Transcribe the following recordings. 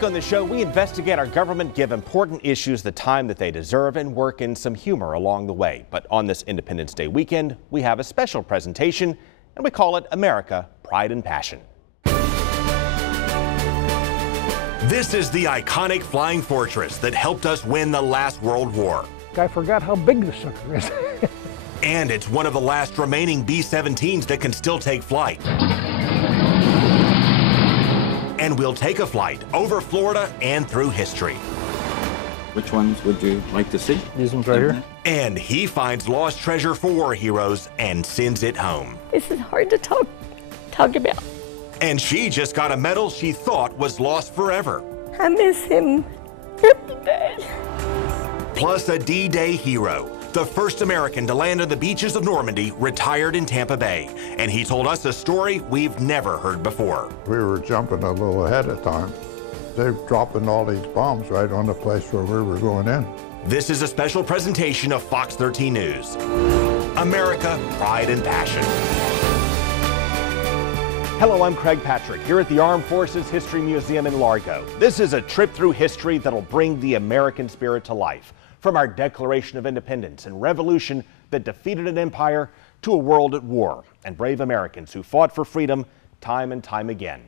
week on the show, we investigate our government, give important issues the time that they deserve, and work in some humor along the way. But on this Independence Day weekend, we have a special presentation, and we call it America, Pride and Passion. This is the iconic Flying Fortress that helped us win the last World War. I forgot how big the sucker is. And it's one of the last remaining B-17s that can still take flight. And we'll take a flight over Florida and through history. Which ones would you like to see? These ones right here. And he finds lost treasure for war heroes and sends it home. This is hard to talk about. And she just got a medal she thought was lost forever. I miss him every day. Plus a D-Day hero, the first American to land on the beaches of Normandy, retired in Tampa Bay. And he told us a story we've never heard before. We were jumping a little ahead of time. They're dropping all these bombs right on the place where we were going in. This is a special presentation of Fox 13 News. America, Pride and Passion. Hello, I'm Craig Patrick here at the Armed Forces History Museum in Largo. This is a trip through history that'll bring the American spirit to life. From our Declaration of Independence and revolution that defeated an empire to a world at war and brave Americans who fought for freedom time and time again.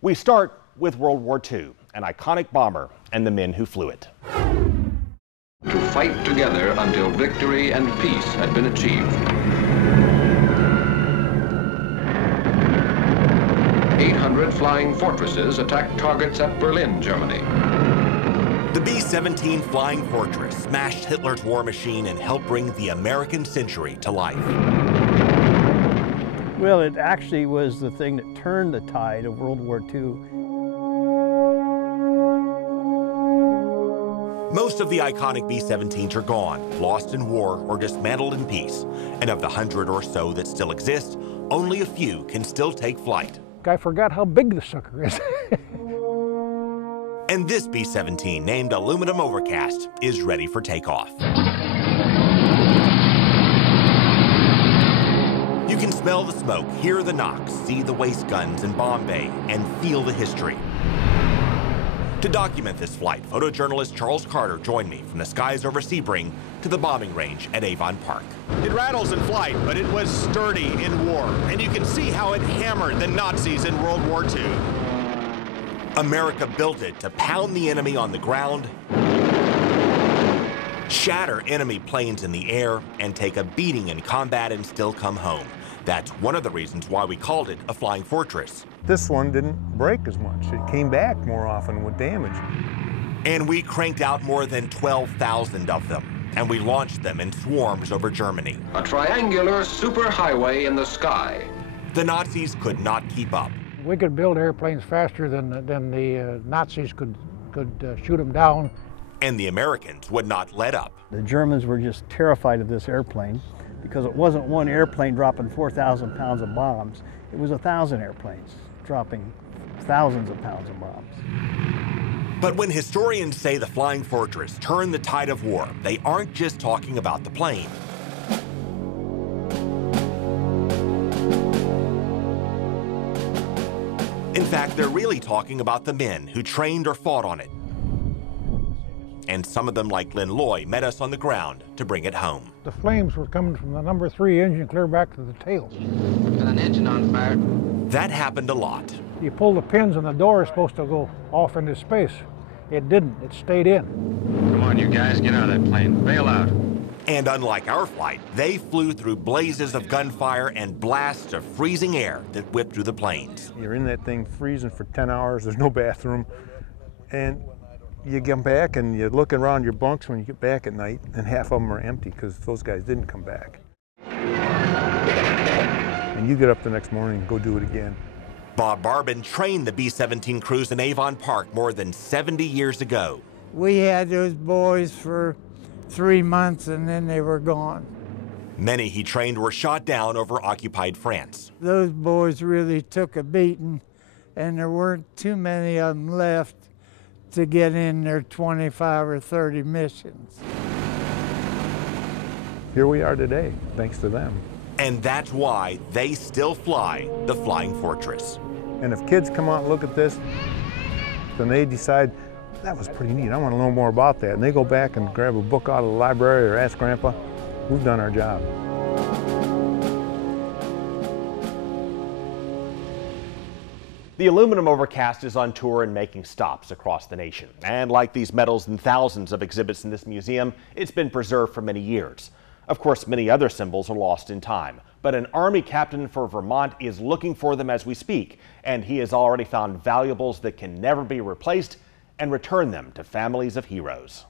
We start with World War II, an iconic bomber and the men who flew it. To fight together until victory and peace had been achieved. 800 Flying Fortresses attacked targets at Berlin, Germany. The B-17 Flying Fortress smashed Hitler's war machine and helped bring the American century to life. Well, it actually was the thing that turned the tide of World War II. Most of the iconic B-17s are gone, lost in war, or dismantled in peace. And of the 100 or so that still exist, only a few can still take flight. I forgot how big the sucker is. And this B-17, named Aluminum Overcast, is ready for takeoff. You can smell the smoke, hear the knocks, see the waste guns in bomb bay, and feel the history. To document this flight, photojournalist Charles Carter joined me from the skies over Sebring to the bombing range at Avon Park. It rattles in flight, but it was sturdy in war, and you can see how it hammered the Nazis in World War II. America built it to pound the enemy on the ground, shatter enemy planes in the air, and take a beating in combat and still come home. That's one of the reasons why we called it a flying fortress. This one didn't break as much. It came back more often with damage. And we cranked out more than 12,000 of them, and we launched them in swarms over Germany. A triangular superhighway in the sky. The Nazis could not keep up. We could build airplanes faster than the Nazis could shoot them down. And the Americans would not let up. The Germans were just terrified of this airplane because it wasn't one airplane dropping 4,000 pounds of bombs. It was 1,000 airplanes dropping thousands of pounds of bombs. But when historians say the Flying Fortress turned the tide of war, they aren't just talking about the plane. In fact, they're really talking about the men who trained or fought on it. And some of them, like Lynn Loy, met us on the ground to bring it home. The flames were coming from the number 3 engine clear back to the tail. Got an engine on fire. That happened a lot. You pull the pins and the door is supposed to go off into space. It didn't, it stayed in. Come on, you guys, get out of that plane. Bail out. And unlike our flight, they flew through blazes of gunfire and blasts of freezing air that whipped through the planes. You're in that thing freezing for 10 hours, there's no bathroom, and you get back and you look around your bunks when you get back at night, and half of them are empty because those guys didn't come back. And you get up the next morning and go do it again. Bob Barbin trained the B-17 crews in Avon Park more than 70 years ago. We had those boys for 3 months and then they were gone. Many he trained were shot down over occupied France. Those boys really took a beating, and there weren't too many of them left to get in their 25 or 30 missions. Here we are today, thanks to them. And that's why they still fly the Flying Fortress. And if kids come out and look at this, and they decide, that was pretty neat, I want to know more about that. And they go back and grab a book out of the library or ask Grandpa, we've done our job. The aluminum overcast is on tour and making stops across the nation. And like these medals and thousands of exhibits in this museum, it's been preserved for many years. Of course, many other symbols are lost in time, but an Army captain for Vermont is looking for them as we speak, and he has already found valuables that can never be replaced and return them to families of heroes.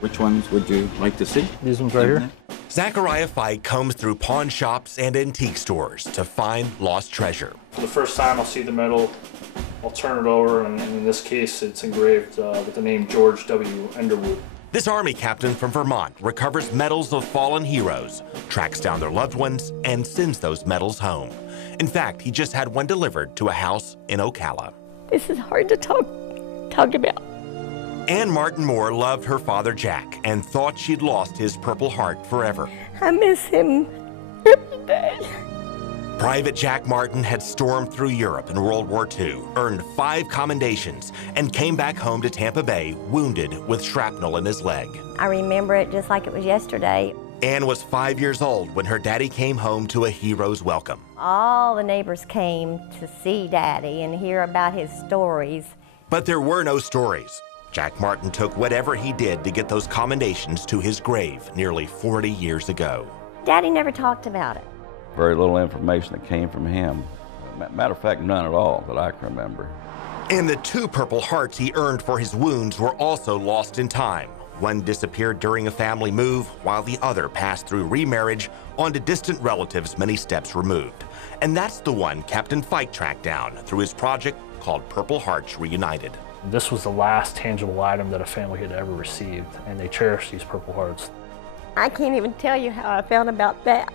Which ones would you like to see? These ones right here. Zachariah Fike combs through pawn shops and antique stores to find lost treasure. For the first time I'll see the medal, I'll turn it over, and in this case it's engraved with the name George W. Underwood. This Army captain from Vermont recovers medals of fallen heroes, tracks down their loved ones, and sends those medals home. In fact, he just had one delivered to a house in Ocala. This is hard to talk about. Ann Martin Moore loved her father Jack and thought she'd lost his Purple Heart forever. I miss him every day. Private Jack Martin had stormed through Europe in World War II, earned 5 commendations, and came back home to Tampa Bay wounded with shrapnel in his leg. I remember it just like it was yesterday. Ann was 5 years old when her daddy came home to a hero's welcome. All the neighbors came to see Daddy and hear about his stories. But there were no stories. Jack Martin took whatever he did to get those commendations to his grave nearly 40 years ago. Daddy never talked about it. Very little information that came from him. Matter of fact, none at all that I can remember. And the 2 Purple Hearts he earned for his wounds were also lost in time. One disappeared during a family move, while the other passed through remarriage onto distant relatives many steps removed. And that's the one Captain Fike tracked down through his project called Purple Hearts Reunited. This was the last tangible item that a family had ever received, and they cherished these Purple Hearts. I can't even tell you how I felt about that.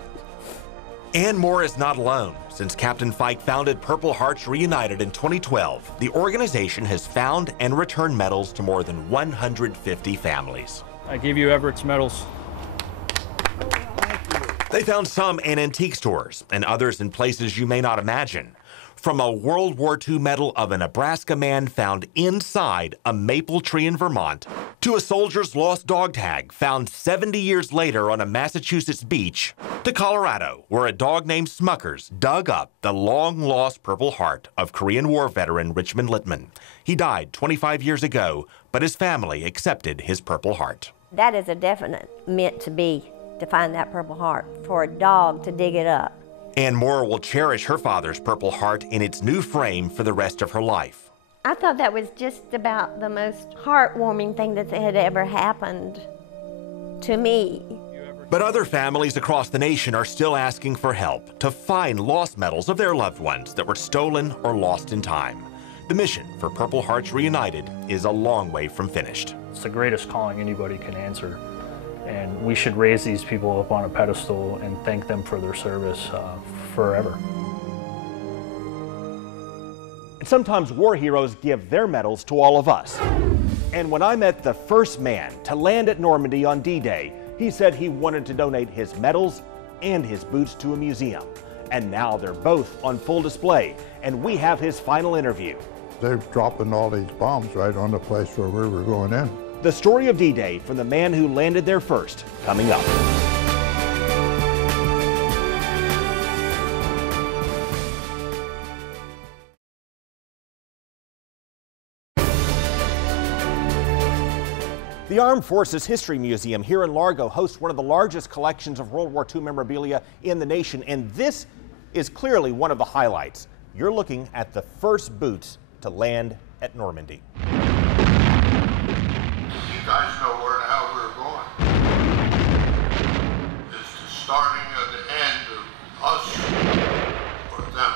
Ann Moore is not alone. Since Captain Fike founded Purple Hearts Reunited in 2012, the organization has found and returned medals to more than 150 families. I give you Everett's medals. They found some in antique stores and others in places you may not imagine. From a World War II medal of a Nebraska man found inside a maple tree in Vermont, to a soldier's lost dog tag found 70 years later on a Massachusetts beach, to Colorado, where a dog named Smuckers dug up the long-lost Purple Heart of Korean War veteran Richmond Littman. He died 25 years ago, but his family accepted his Purple Heart. That is a definite meant to be, to find that Purple Heart, for a dog to dig it up. Ann Moore will cherish her father's Purple Heart in its new frame for the rest of her life. I thought that was just about the most heartwarming thing that had ever happened to me. But other families across the nation are still asking for help to find lost medals of their loved ones that were stolen or lost in time. The mission for Purple Hearts Reunited is a long way from finished. It's the greatest calling anybody can answer, and we should raise these people up on a pedestal and thank them for their service forever. And sometimes war heroes give their medals to all of us. And when I met the first man to land at Normandy on D-Day, he said he wanted to donate his medals and his boots to a museum. And now they're both on full display, and we have his final interview. They're dropping all these bombs right on the place where we were going in. The story of D-Day from the man who landed there first, coming up. The Armed Forces History Museum here in Largo hosts one of the largest collections of World War II memorabilia in the nation, and this is clearly one of the highlights. You're looking at the first boots to land at Normandy. You guys know where the hell we're going. It's the starting of the end of us or them.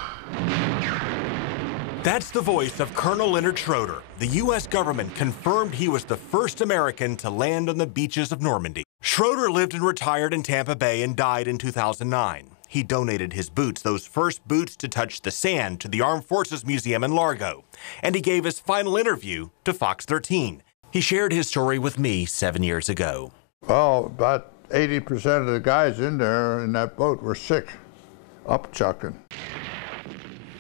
That's the voice of Colonel Leonard Schroeder. The U.S. government confirmed he was the first American to land on the beaches of Normandy. Schroeder lived and retired in Tampa Bay and died in 2009. He donated his boots, those first boots to touch the sand, to the Armed Forces Museum in Largo. And he gave his final interview to Fox 13. He shared his story with me 7 years ago. Well, about 80% of the guys in there in that boat were sick, upchucking.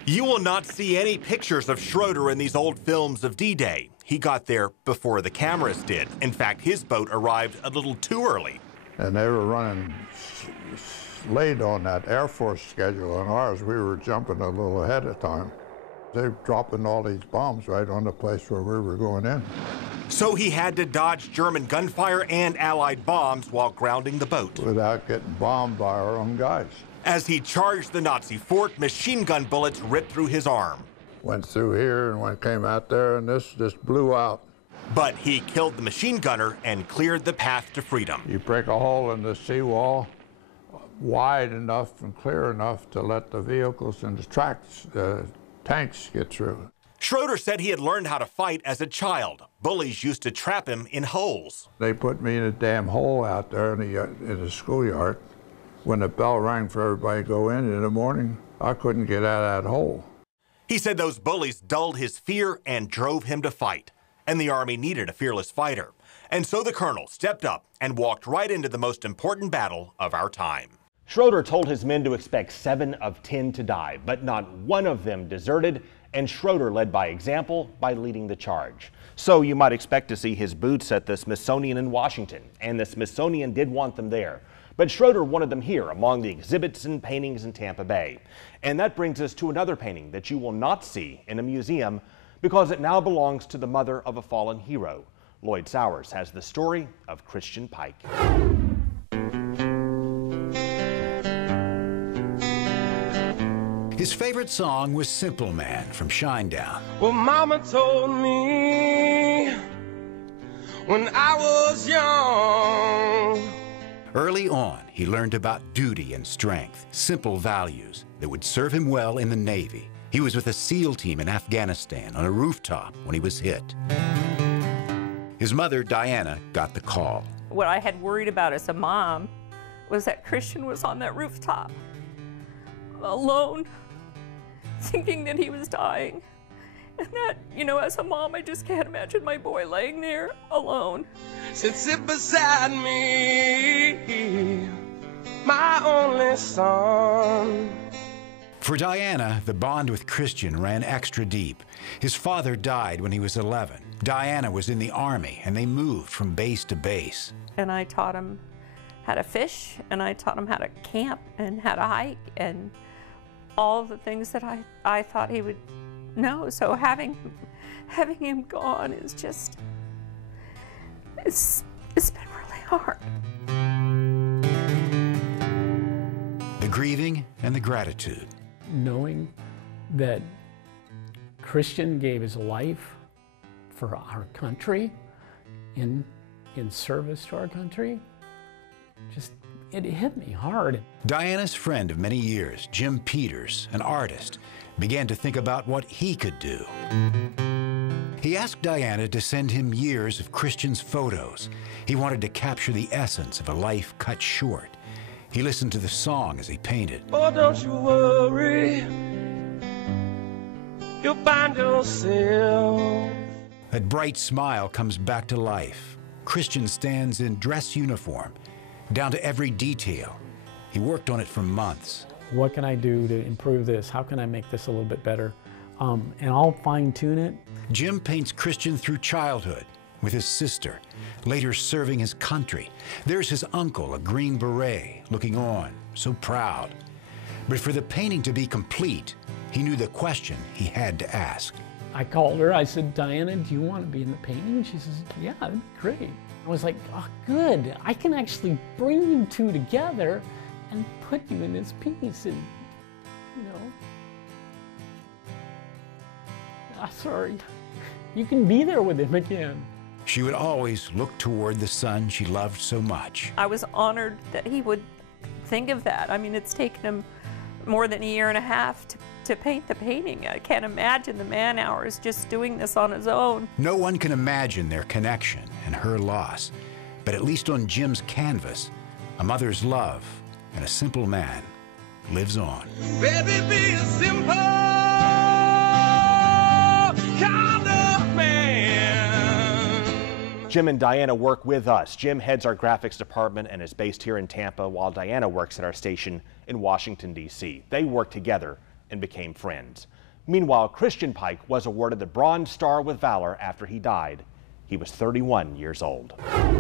You will not see any pictures of Schroeder in these old films of D-Day. He got there before the cameras did. In fact, his boat arrived a little too early. And they were running late on that Air Force schedule. On ours, we were jumping a little ahead of time. They're dropping all these bombs right on the place where we were going in. So he had to dodge German gunfire and Allied bombs while grounding the boat. Without getting bombed by our own guys. As he charged the Nazi fort, machine gun bullets ripped through his arm. Went through here and one came out there, and this just blew out. But he killed the machine gunner and cleared the path to freedom. You break a hole in the seawall wide enough and clear enough to let the vehicles and the tanks get through. Schroeder said he had learned how to fight as a child. Bullies used to trap him in holes. They put me in a damn hole out there in the schoolyard. When the bell rang for everybody to go in the morning, I couldn't get out of that hole. He said those bullies dulled his fear and drove him to fight. And the Army needed a fearless fighter. And so the colonel stepped up and walked right into the most important battle of our time. Schroeder told his men to expect 7 of 10 to die, but not one of them deserted, and Schroeder led by example by leading the charge. So you might expect to see his boots at the Smithsonian in Washington, and the Smithsonian did want them there. But Schroeder wanted them here among the exhibits and paintings in Tampa Bay. And that brings us to another painting that you will not see in a museum because it now belongs to the mother of a fallen hero. Lloyd Sowers has the story of Christian Pike. His favorite song was Simple Man from Shinedown. Well, Mama told me when I was young. Early on, he learned about duty and strength, simple values that would serve him well in the Navy. He was with a SEAL team in Afghanistan on a rooftop when he was hit. His mother, Diana, got the call. What I had worried about as a mom was that Christian was on that rooftop, alone, thinking that he was dying. And that, you know, as a mom, I just can't imagine my boy laying there alone. Since it beside me, my only son. For Diana, the bond with Christian ran extra deep. His father died when he was 11. Diana was in the Army, and they moved from base to base. And I taught him how to fish, and I taught him how to camp and how to hike, and all the things that I thought he would know. So having him gone is just, it's been really hard. The grieving and the gratitude. Knowing that Christian gave his life for our country, in service to our country, just, it hit me hard. Diana's friend of many years, Jim Peters, an artist, began to think about what he could do. He asked Diana to send him years of Christian's photos. He wanted to capture the essence of a life cut short. He listened to the song as he painted. Oh, don't you worry, you'll find yourself. That bright smile comes back to life. Christian stands in dress uniform, down to every detail. He worked on it for months. What can I do to improve this? How can I make this a little bit better? And I'll fine-tune it. Jim paints Christian through childhood with his sister, later serving his country. There's his uncle, a Green Beret, looking on, so proud. But for the painting to be complete, he knew the question he had to ask. I called her, I said, Diana, do you want to be in the painting? And she says, yeah, that'd be great. I was like, oh, good. I can actually bring you two together and put you in this piece. And, you know, sorry, you can be there with him again. She would always look toward the son she loved so much. I was honored that he would think of that. I mean, it's taken him more than a year and a half to paint the painting. I can't imagine the man hours just doing this on his own. No one can imagine their connection and her loss, but at least on Jim's canvas, a mother's love and a simple man lives on. Baby, be a simple kind of man. Jim and Diana work with us. Jim heads our graphics department and is based here in Tampa, while Diana works at our station in Washington, D.C. They worked together and became friends. Meanwhile, Christian Pike was awarded the Bronze Star with Valor after he died. He was 31 years old.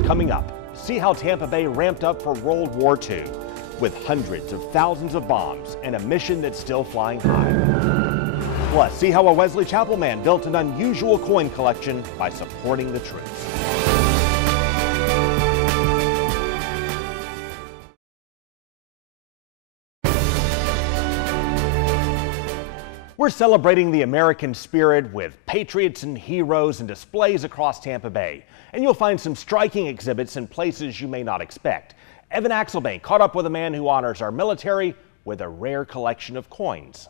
Coming up, see how Tampa Bay ramped up for World War II with hundreds of thousands of bombs and a mission that's still flying high. Plus, see how a Wesley Chapel man built an unusual coin collection by supporting the troops. We're celebrating the American spirit with patriots and heroes and displays across Tampa Bay. And you'll find some striking exhibits in places you may not expect. Evan Axelbank caught up with a man who honors our military with a rare collection of coins.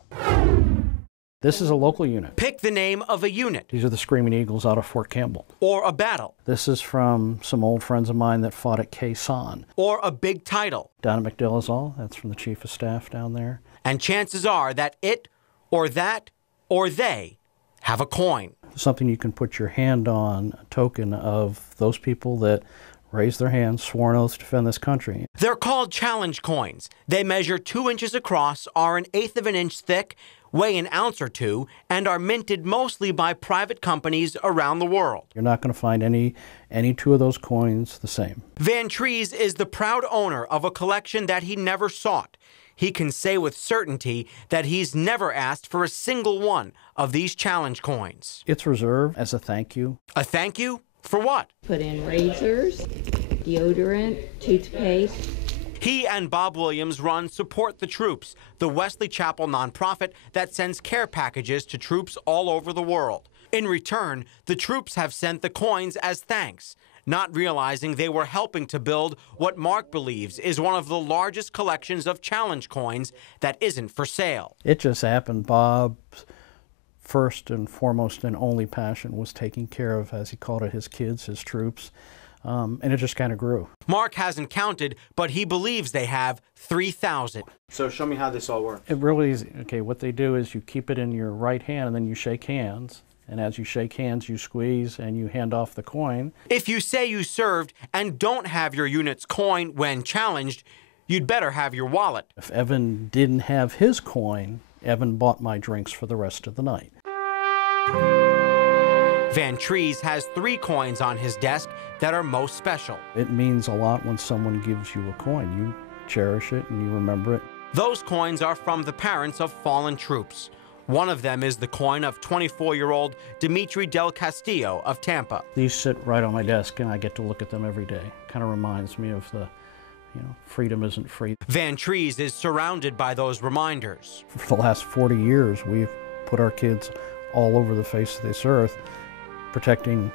This is a local unit. Pick the name of a unit. These are the Screaming Eagles out of Fort Campbell. Or a battle. This is from some old friends of mine that fought at Quai San. Or a big title. Down at McDillazall, that's from the Chief of Staff down there. And chances are that it, or that, or they have a coin. Something you can put your hand on, a token of those people that raised their hands, swore an oath to defend this country. They're called challenge coins. They measure 2 inches across, are 1/8 of an inch thick, weigh an ounce or two, and are minted mostly by private companies around the world. You're not going to find any two of those coins the same. Van Trees is the proud owner of a collection that he never sought. He can say with certainty that he's never asked for a single one of these challenge coins. It's reserved as a thank you. A thank you? For what? Put in razors, deodorant, toothpaste. He and Bob Williams run Support the Troops, the Wesley Chapel nonprofit that sends care packages to troops all over the world. In return, the troops have sent the coins as thanks, not realizing they were helping to build what Mark believes is one of the largest collections of challenge coins that isn't for sale. It just happened. Bob's first and foremost and only passion was taking care of, as he called it, his kids, his troops, and it just kind of grew. Mark hasn't counted, but he believes they have 3,000. So show me how this all works. It really is. Okay, what they do is you keep it in your right hand and then you shake hands. And as you shake hands, you squeeze and you hand off the coin. If you say you served and don't have your unit's coin when challenged, you'd better have your wallet. If Evan didn't have his coin, Evan bought my drinks for the rest of the night. Van Trees has 3 coins on his desk that are most special. It means a lot when someone gives you a coin. You cherish it and you remember it. Those coins are from the parents of fallen troops. One of them is the coin of 24-year-old Dimitri Del Castillo of Tampa. These sit right on my desk and I get to look at them every day. Kind of reminds me of the, freedom isn't free. Van Trees is surrounded by those reminders. For the last 40 years, we've put our kids all over the face of this earth protecting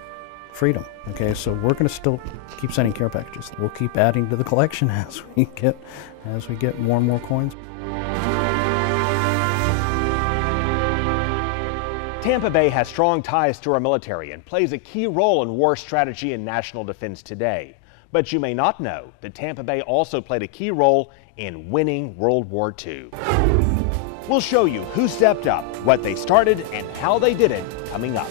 freedom. Okay, so we're going to still keep sending care packages. We'll keep adding to the collection as we get more and more coins. Tampa Bay has strong ties to our military and plays a key role in war strategy and national defense today. But you may not know that Tampa Bay also played a key role in winning World War II. We'll show you who stepped up, what they started, and how they did it coming up.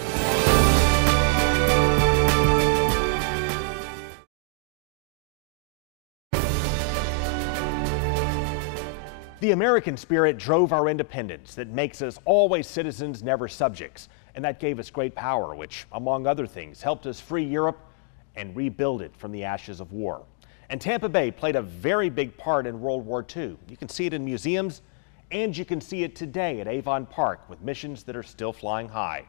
The American spirit drove our independence that makes us always citizens, never subjects. And that gave us great power, which, among other things, helped us free Europe and rebuild it from the ashes of war. And Tampa Bay played a very big part in World War II. You can see it in museums, and you can see it today at Avon Park with missions that are still flying high.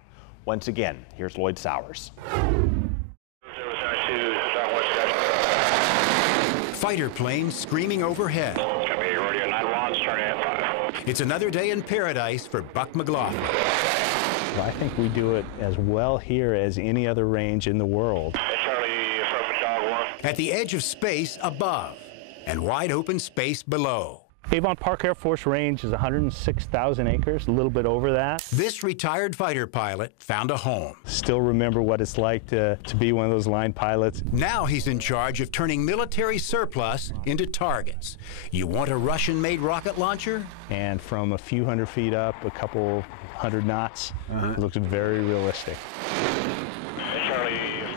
Once again, here's Lloyd Sowers. Fighter planes screaming overhead. It's another day in paradise for Buck McLaughlin. I think we do it as well here as any other range in the world. At the edge of space above and wide open space below. Avon Park Air Force Range is 106,000 acres, a little bit over that. This retired fighter pilot found a home. Still remember what it's like to be one of those line pilots. Now he's in charge of turning military surplus into targets. You want a Russian-made rocket launcher? And from a few hundred feet up, a couple hundred knots, it looks very realistic.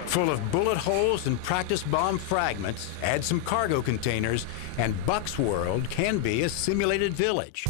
Full of bullet holes and practice bomb fragments, add some cargo containers, and Buck's world can be a simulated village.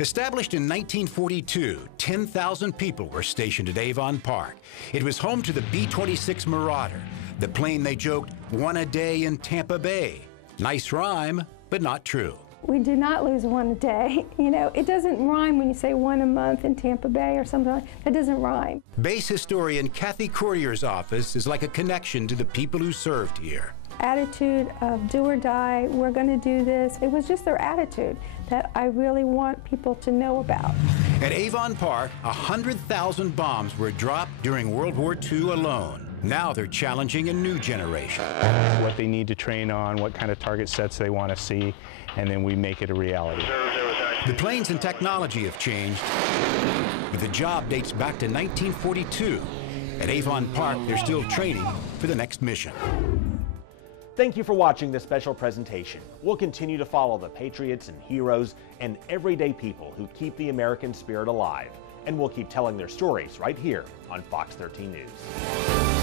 Established in 1942, 10,000 people were stationed at Avon Park. It was home to the B-26 Marauder, the plane they joked won a day in Tampa Bay. Nice rhyme, but not true. We do not lose one a day. You know, it doesn't rhyme when you say one a month in Tampa Bay or something like that. That doesn't rhyme. Base historian Kathy Courtier's office is like a connection to the people who served here. Attitude of do or die, we're going to do this. It was just their attitude that I really want people to know about. At Avon Park, 100,000 bombs were dropped during World War II alone. Now they're challenging a new generation. What they need to train on, what kind of target sets they want to see, and then we make it a reality. The planes and technology have changed, but the job dates back to 1942. At Avon Park, they're still training for the next mission. Thank you for watching this special presentation. We'll continue to follow the patriots and heroes and everyday people who keep the American spirit alive. And we'll keep telling their stories right here on Fox 13 News.